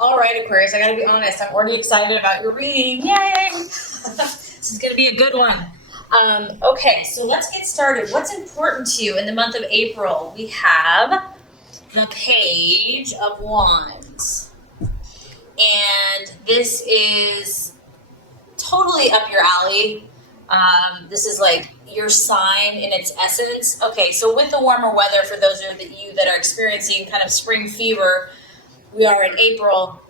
All right, Aquarius, I gotta be honest. I'm already excited about your reading. Yay! This is gonna be a good one. Okay, so let's get started. What's important to you in the month of April? We have the Page of Wands. And this is totally up your alley. This is like your sign in its essence. Okay, so with the warmer weather, for those of you that are experiencing kind of spring fever, we are in April.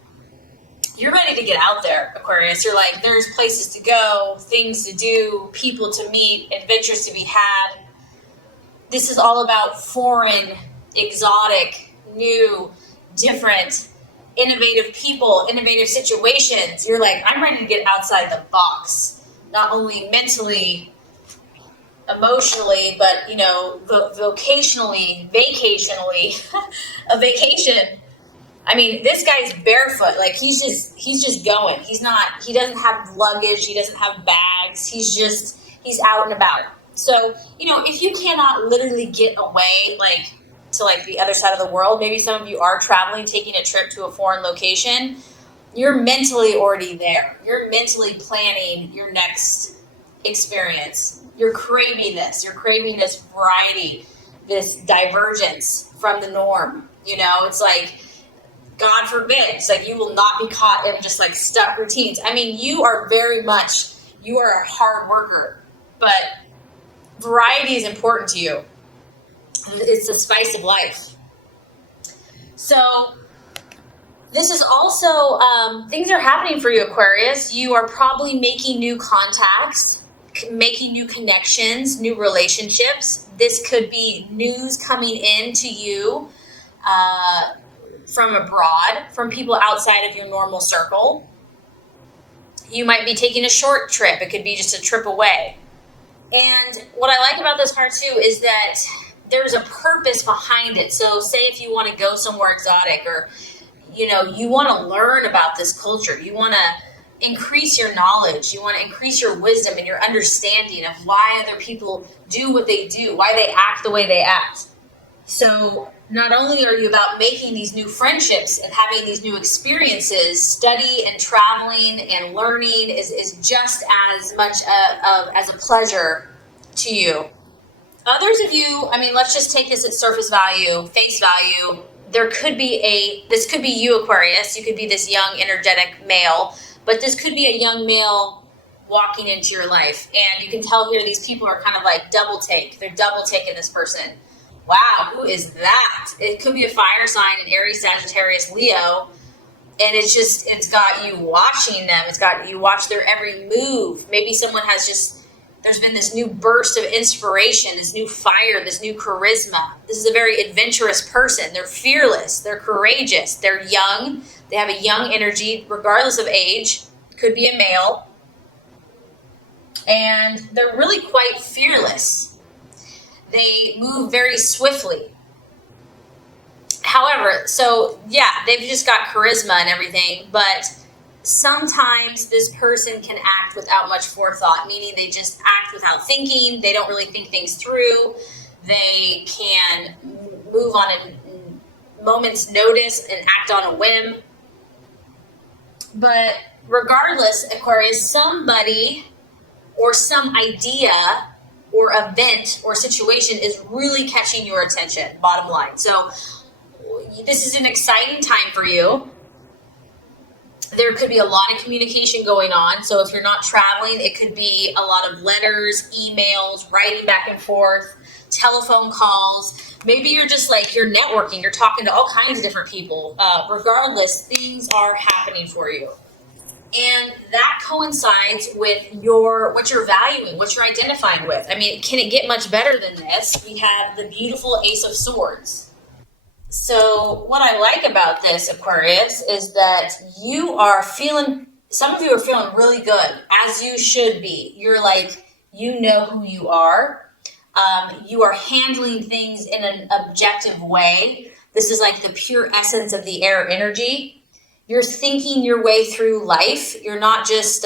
You're ready to get out there, Aquarius. You're like, there's places to go, things to do, people to meet, adventures to be had. This is all about foreign, exotic, new, different, innovative people, innovative situations. You're like, I'm ready to get outside the box, not only mentally, emotionally, but, vocationally, vacationally, a vacation. I mean, this guy's barefoot. Like he's just going. He doesn't have luggage. He doesn't have bags. He's out and about. So, if you cannot literally get away, to the other side of the world, maybe some of you are traveling, taking a trip to a foreign location, you're mentally already there. You're mentally planning your next experience. You're craving this. You're craving this variety, this divergence from the norm. It's like, God forbid, it's like you will not be caught in just like stuck routines. I mean, you are a hard worker, but variety is important to you. It's the spice of life. So this is also, things are happening for you, Aquarius. You are probably making new contacts, making new connections, new relationships. This could be news coming in to you, from abroad, from people outside of your normal circle. You might be taking a short trip. It could be just a trip away. And what I like about this card too is that there's a purpose behind it. So say if you want to go somewhere exotic, or, you want to learn about this culture. You want to increase your knowledge. You want to increase your wisdom and your understanding of why other people do what they do, why they act the way they act. So not only are you about making these new friendships and having these new experiences, study and traveling and learning is just as much as a pleasure to you. Others of you, let's just take this at surface value, face value. This could be you, Aquarius. You could be this young, energetic male, but this could be a young male walking into your life. And you can tell here these people are kind of like double take. They're double taking this person. Wow, who is that? It could be a fire sign, an Aries, Sagittarius, Leo, and it's got you watching them. It's got you watch their every move. Maybe someone there's been this new burst of inspiration, this new fire, this new charisma. This is a very adventurous person. They're fearless. They're courageous. They're young. They have a young energy, regardless of age. Could be a male. And they're really quite fearless. They move very swiftly. However, they've just got charisma and everything, but sometimes this person can act without much forethought, meaning they just act without thinking. They don't really think things through. They can move on a moment's notice and act on a whim. But regardless, Aquarius, somebody or some idea or event or situation is really catching your attention, bottom line. So this is an exciting time for you. There could be a lot of communication going on. So if you're not traveling, it could be a lot of letters, emails, writing back and forth, telephone calls. Maybe you're just you're networking. You're talking to all kinds of different people. Regardless, things are happening for you. And that coincides with what you're valuing, what you're identifying with. Can it get much better than this? We have the beautiful Ace of Swords. So what I like about this, Aquarius, is that some of you are feeling really good, as you should be. You're you know who you are. You are handling things in an objective way. This is the pure essence of the air energy. You're thinking your way through life. You're not just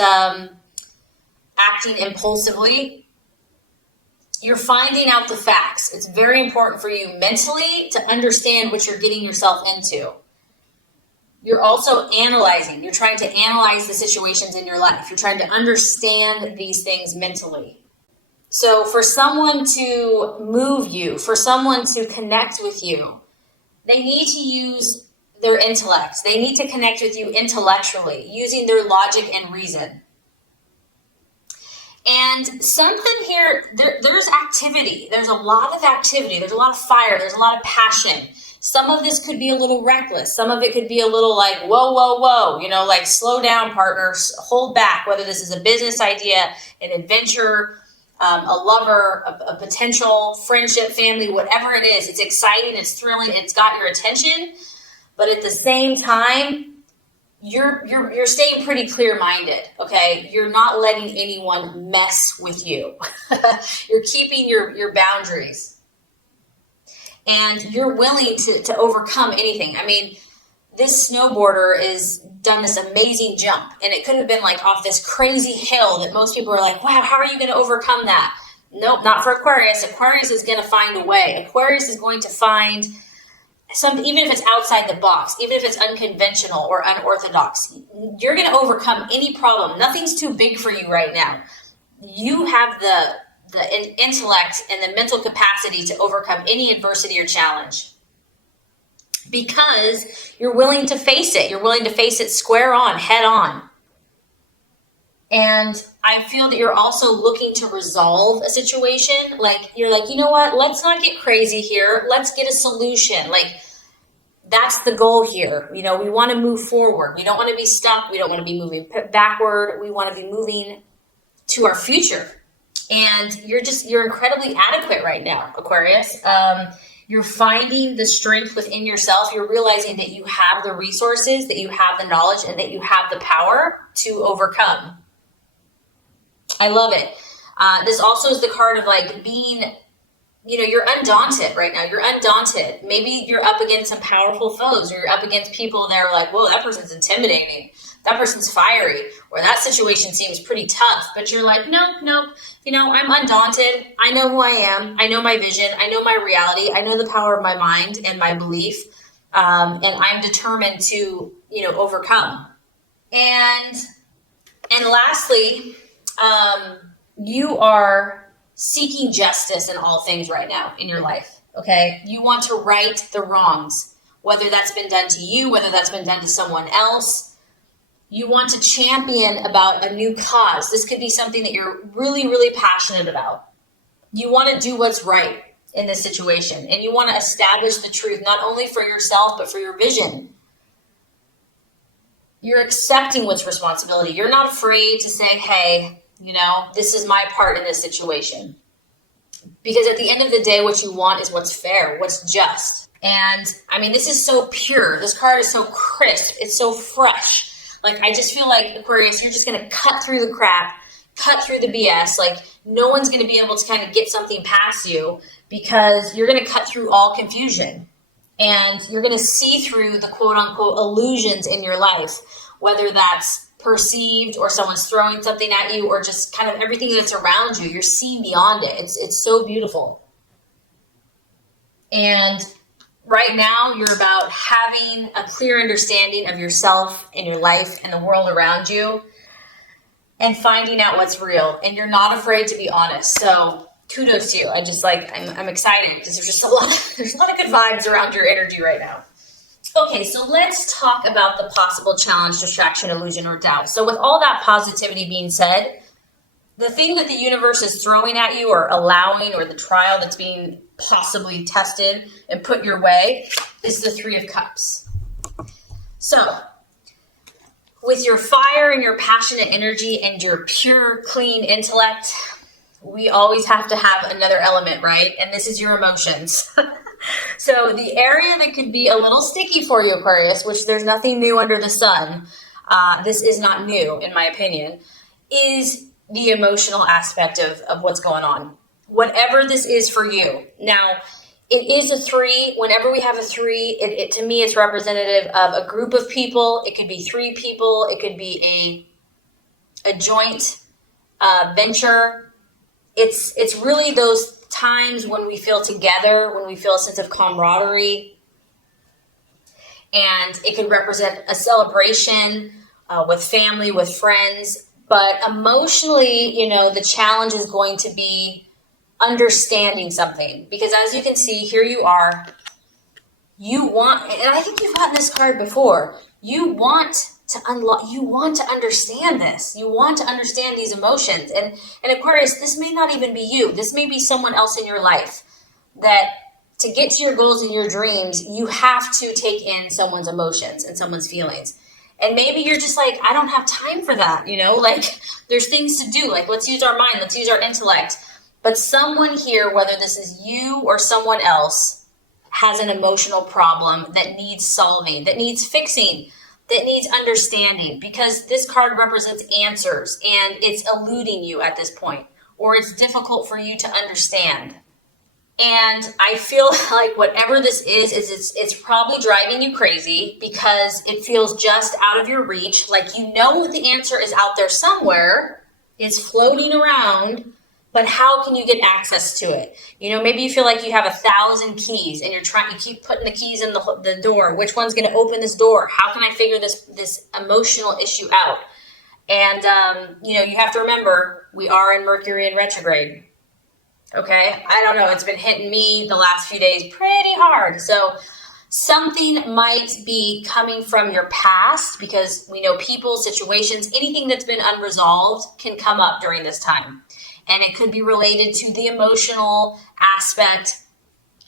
acting impulsively. You're finding out the facts. It's very important for you mentally to understand what you're getting yourself into. You're also analyzing. You're trying to analyze the situations in your life. You're trying to understand these things mentally. So for someone to move you, for someone to connect with you, they need to use their intellect. They need to connect with you intellectually, using their logic and reason. And something here, there's activity. There's a lot of activity. There's a lot of fire. There's a lot of passion. Some of this could be a little reckless. Some of it could be a little like, whoa, whoa, whoa, you know, like slow down, partners, hold back, whether this is a business idea, an adventure, a lover, a potential friendship, family, whatever it is. It's exciting, it's thrilling, it's got your attention. But at the same time, you're staying pretty clear-minded, okay? You're not letting anyone mess with you. You're keeping your boundaries. And you're willing to overcome anything. I mean, this snowboarder is done this amazing jump, and it could have been like off this crazy hill that most people are like, wow, how are you going to overcome that? Nope, not for Aquarius. Aquarius is going to find a way. Aquarius is going to find something, even if it's outside the box, even if it's unconventional or unorthodox, you're going to overcome any problem. Nothing's too big for you right now. You have the intellect and the mental capacity to overcome any adversity or challenge because you're willing to face it. You're willing to face it square on, head on. And I feel that you're also looking to resolve a situation. Like, you're like, you know what? Let's not get crazy here. Let's get a solution. Like, that's the goal here. You know, we want to move forward. We don't want to be stuck. We don't want to be moving backward. We want to be moving to our future. And you're incredibly adequate right now, Aquarius. You're finding the strength within yourself. You're realizing that you have the resources, that you have the knowledge, and that you have the power to overcome. I love it. This also is the card of like being, you know, you're undaunted right now. You're undaunted. Maybe you're up against some powerful foes, or you're up against people that are like, whoa, that person's intimidating. That person's fiery, or that situation seems pretty tough. But you're like, nope. You know, I'm undaunted. I know who I am. I know my vision. I know my reality. I know the power of my mind and my belief. And I'm determined to, you know, overcome. And lastly, you are seeking justice in all things right now in your life, okay? You want to right the wrongs, whether that's been done to you, whether that's been done to someone else. You want to champion about a new cause. This could be something that you're really, really passionate about. You want to do what's right in this situation, and you want to establish the truth, not only for yourself, but for your vision. You're accepting what's responsibility. You're not afraid to say, hey, you know, this is my part in this situation. Because at the end of the day, what you want is what's fair, what's just. And I mean, this is so pure. This card is so crisp. It's so fresh. Like, I just feel like, Aquarius, you're just going to cut through the crap, cut through the BS. Like, no one's going to be able to kind of get something past you because you're going to cut through all confusion. And you're going to see through the quote-unquote illusions in your life, whether that's perceived or someone's throwing something at you or just kind of everything that's around you. You're seeing beyond it. It's so beautiful. And right now, you're about having a clear understanding of yourself and your life and the world around you and finding out what's real. And you're not afraid to be honest. So kudos to you. I'm excited because there's a lot of good vibes around your energy right now. Okay, so let's talk about the possible challenge, distraction, illusion, or doubt. So with all that positivity being said, the thing that the universe is throwing at you or allowing, or the trial that's being possibly tested and put your way, is the Three of Cups. So with your fire and your passionate energy and your pure, clean intellect, we always have to have another element, right? And this is your emotions. So the area that could be a little sticky for you, Aquarius, which there's nothing new under the sun, this is not new in my opinion, is the emotional aspect of what's going on. Whatever this is for you. Now, it is a 3. Whenever we have a 3, it to me, it's representative of a group of people. It could be 3 people. It could be a joint venture. It's really those times when we feel together, when we feel a sense of camaraderie. And it could represent a celebration with family, with friends. But emotionally, you know, the challenge is going to be understanding something. Because as you can see, here you are. You want, and I think you've gotten this card before, you want to unlock, you want to understand this. You want to understand these emotions. And Aquarius, this may not even be you. This may be someone else in your life that to get to your goals and your dreams, you have to take in someone's emotions and someone's feelings. And maybe you're just like, I don't have time for that, you know, like there's things to do. Like, let's use our mind, let's use our intellect. But someone here, whether this is you or someone else, has an emotional problem that needs solving, that needs fixing, that needs understanding, because this card represents answers and it's eluding you at this point, or it's difficult for you to understand. And I feel like whatever this is it's probably driving you crazy because it feels just out of your reach. Like, you know, the answer is out there somewhere, it's floating around, but how can you get access to it? You know, maybe you feel like you have 1,000 keys and you keep putting the keys in the door. Which one's going to open this door? How can I figure this emotional issue out? And, you know, you have to remember, we are in Mercury in retrograde. Okay. I don't know. It's been hitting me the last few days pretty hard. So something might be coming from your past, because we know people, situations, anything that's been unresolved can come up during this time. And it could be related to the emotional aspect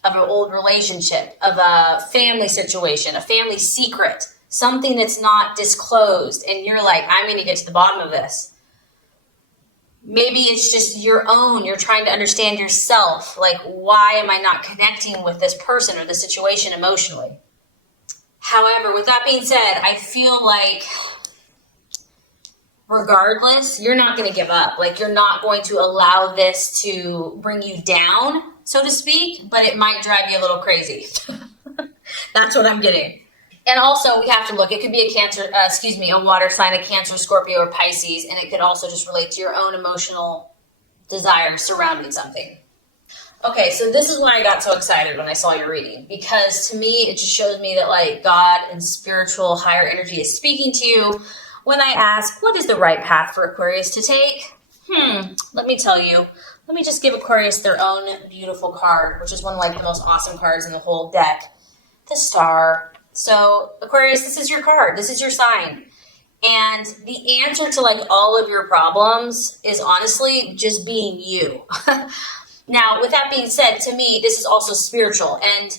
of an old relationship, of a family situation, a family secret, something that's not disclosed. And you're like, I'm going to get to the bottom of this. Maybe it's just your own. You're trying to understand yourself. Like, why am I not connecting with this person or the situation emotionally? However, with that being said, I feel like regardless, you're not going to give up. Like, you're not going to allow this to bring you down, so to speak, but it might drive you a little crazy. That's what I'm getting. And also, we have to look, it could be a water sign, a Cancer, Scorpio, or Pisces, and it could also just relate to your own emotional desires surrounding something. Okay, so this is why I got so excited when I saw your reading, because to me, it just shows me that, like, God and spiritual higher energy is speaking to you. When I ask, what is the right path for Aquarius to take? Let me tell you. Let me just give Aquarius their own beautiful card, which is one of, like, the most awesome cards in the whole deck. The Star. So, Aquarius, this is your card. This is your sign. And the answer to, like, all of your problems is honestly just being you. Now, with that being said, to me, this is also spiritual. And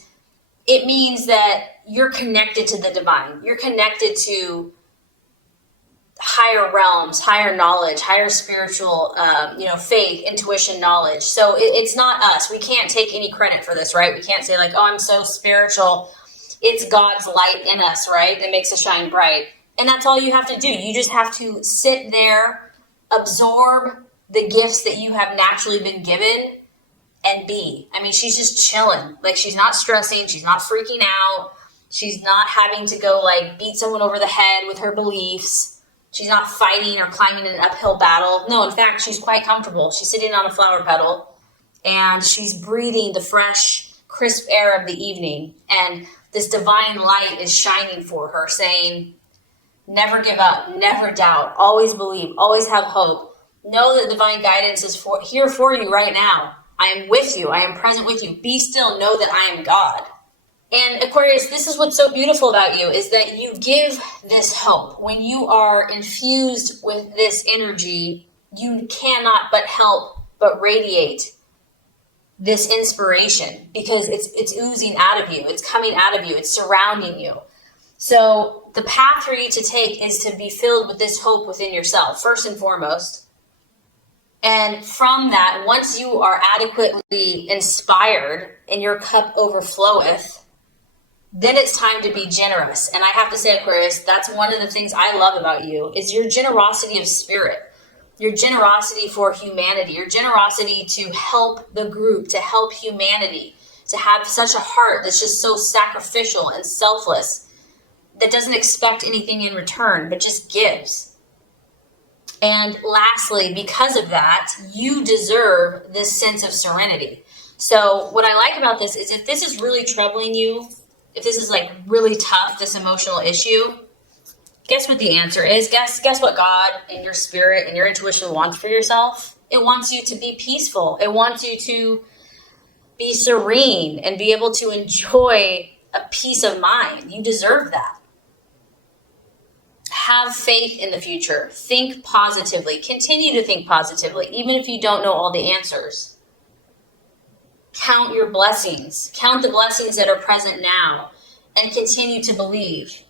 it means that you're connected to the divine. You're connected to higher realms, higher knowledge, higher spiritual, faith, intuition, knowledge. So it's not us. We can't take any credit for this, right? We can't say like, oh, I'm so spiritual. It's God's light in us, right? That makes us shine bright. And that's all you have to do. You just have to sit there, absorb the gifts that you have naturally been given, and be. I mean, she's just chilling. Like, she's not stressing. She's not freaking out. She's not having to go, like, beat someone over the head with her beliefs. She's not fighting or climbing an uphill battle. No, in fact, she's quite comfortable. She's sitting on a flower petal, and she's breathing the fresh, crisp air of the evening. And this divine light is shining for her, saying, never give up, never doubt, always believe, always have hope. Know that divine guidance is here for you right now. I am with you. I am present with you. Be still. Know that I am God. And Aquarius, this is what's so beautiful about you, is that you give this hope. When you are infused with this energy, you cannot but help but radiate this inspiration, because it's oozing out of you. It's coming out of you. It's surrounding you. So the path for you to take is to be filled with this hope within yourself, first and foremost. And from that, once you are adequately inspired and your cup overfloweth, then it's time to be generous. And I have to say, Aquarius, that's one of the things I love about you, is your generosity of spirit, your generosity for humanity, your generosity to help the group, to help humanity, to have such a heart that's just so sacrificial and selfless, that doesn't expect anything in return, but just gives. And lastly, because of that, you deserve this sense of serenity. So what I like about this is, if this is really troubling you, if this is like really tough, this emotional issue, guess what the answer is? Guess what God and your spirit and your intuition wants for yourself? It wants you to be peaceful. It wants you to be serene and be able to enjoy a peace of mind. You deserve that. Have faith in the future. Think positively. Continue to think positively, even if you don't know all the answers. Count your blessings. Count the blessings that are present now and continue to believe.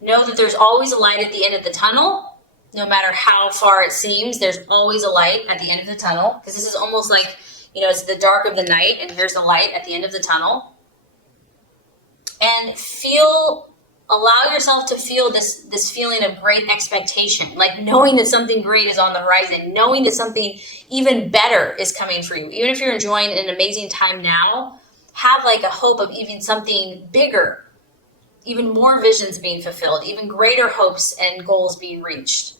Know that there's always a light at the end of the tunnel. No matter how far it seems, there's always a light at the end of the tunnel. Because this is almost like, it's the dark of the night and here's the light at the end of the tunnel. And allow yourself to feel this feeling of great expectation, like knowing that something great is on the horizon, knowing that something even better is coming for you. Even if you're enjoying an amazing time now, have like a hope of even something bigger, even more visions being fulfilled, even greater hopes and goals being reached.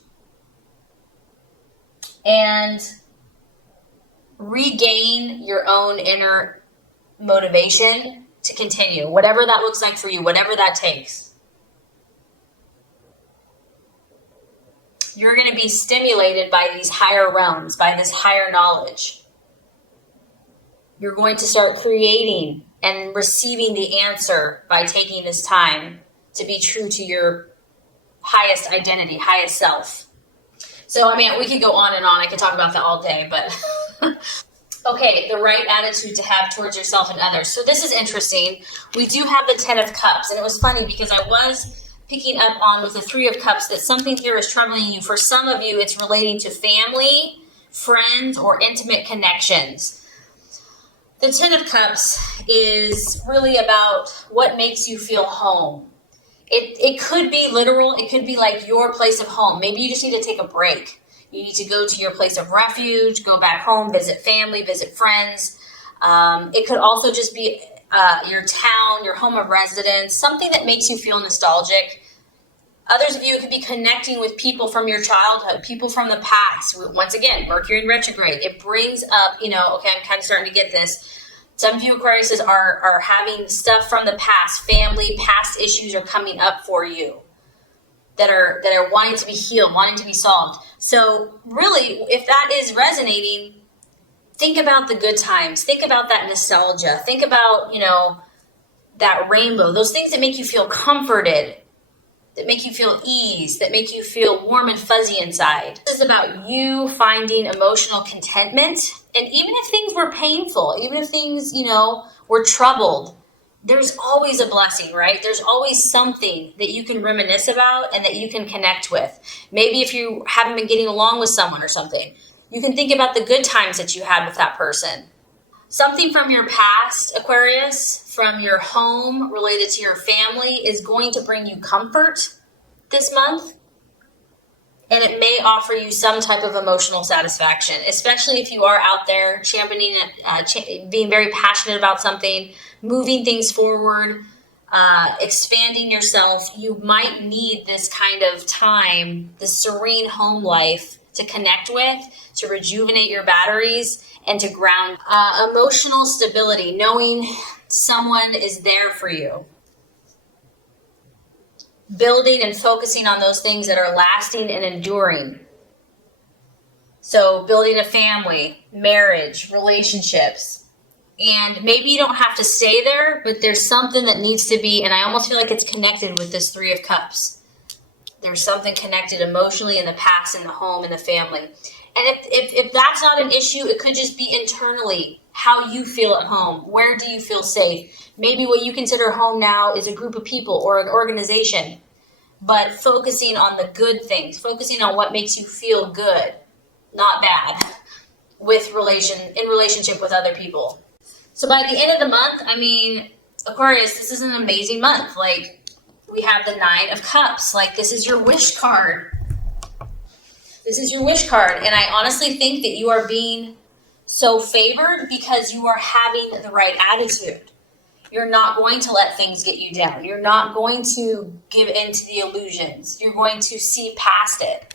And regain your own inner motivation to continue, whatever that looks like for you, whatever that takes. You're going to be stimulated by these higher realms, by this higher knowledge. You're going to start creating and receiving the answer by taking this time to be true to your highest identity, highest self. So, we could go on and on. I could talk about that all day, but okay, the right attitude to have towards yourself and others. So this is interesting. We do have the 10 of Cups, and it was funny because I was picking up on with the 3 of Cups that something here is troubling you. For some of you, it's relating to family, friends, or intimate connections. The 10 of Cups is really about what makes you feel home. It could be literal. It could be like your place of home. Maybe you just need to take a break. You need to go to your place of refuge, go back home, visit family, visit friends. It could also just be your town, your home of residence, something that makes you feel nostalgic. Others of you, it could be connecting with people from your childhood, people from the past. Once again, Mercury in retrograde. It brings up, okay, I'm kind of starting to get this. Some of you Aquariuses are having stuff from the past, family, past issues are coming up for you that are wanting to be healed, wanting to be solved. So really, if that is resonating, think about the good times. Think about that nostalgia. Think about, that rainbow, those things that make you feel comforted, that make you feel ease, that make you feel warm and fuzzy inside. This is about you finding emotional contentment. And even if things were painful, even if things, were troubled, there's always a blessing, right? There's always something that you can reminisce about and that you can connect with. Maybe if you haven't been getting along with someone or something, you can think about the good times that you had with that person. Something from your past, Aquarius, from your home related to your family is going to bring you comfort this month. And it may offer you some type of emotional satisfaction, especially if you are out there championing it, being very passionate about something, moving things forward, expanding yourself. You might need this kind of time, this serene home life to connect with, to rejuvenate your batteries, and to ground. Emotional stability, knowing someone is there for you. Building and focusing on those things that are lasting and enduring. So building a family, marriage, relationships. And maybe you don't have to stay there, but there's something that needs to be, and I almost feel like it's connected with this 3 of Cups. There's something connected emotionally in the past, in the home, in the family. And if that's not an issue, it could just be internally how you feel at home. Where do you feel safe? Maybe what you consider home now is a group of people or an organization, but focusing on the good things, focusing on what makes you feel good, not bad, in relationship with other people. So by the end of the month, Aquarius, this is an amazing month. We have the 9 of Cups. This is your wish card. This is your wish card. And I honestly think that you are being so favored because you are having the right attitude. You're not going to let things get you down. You're not going to give in to the illusions. You're going to see past it.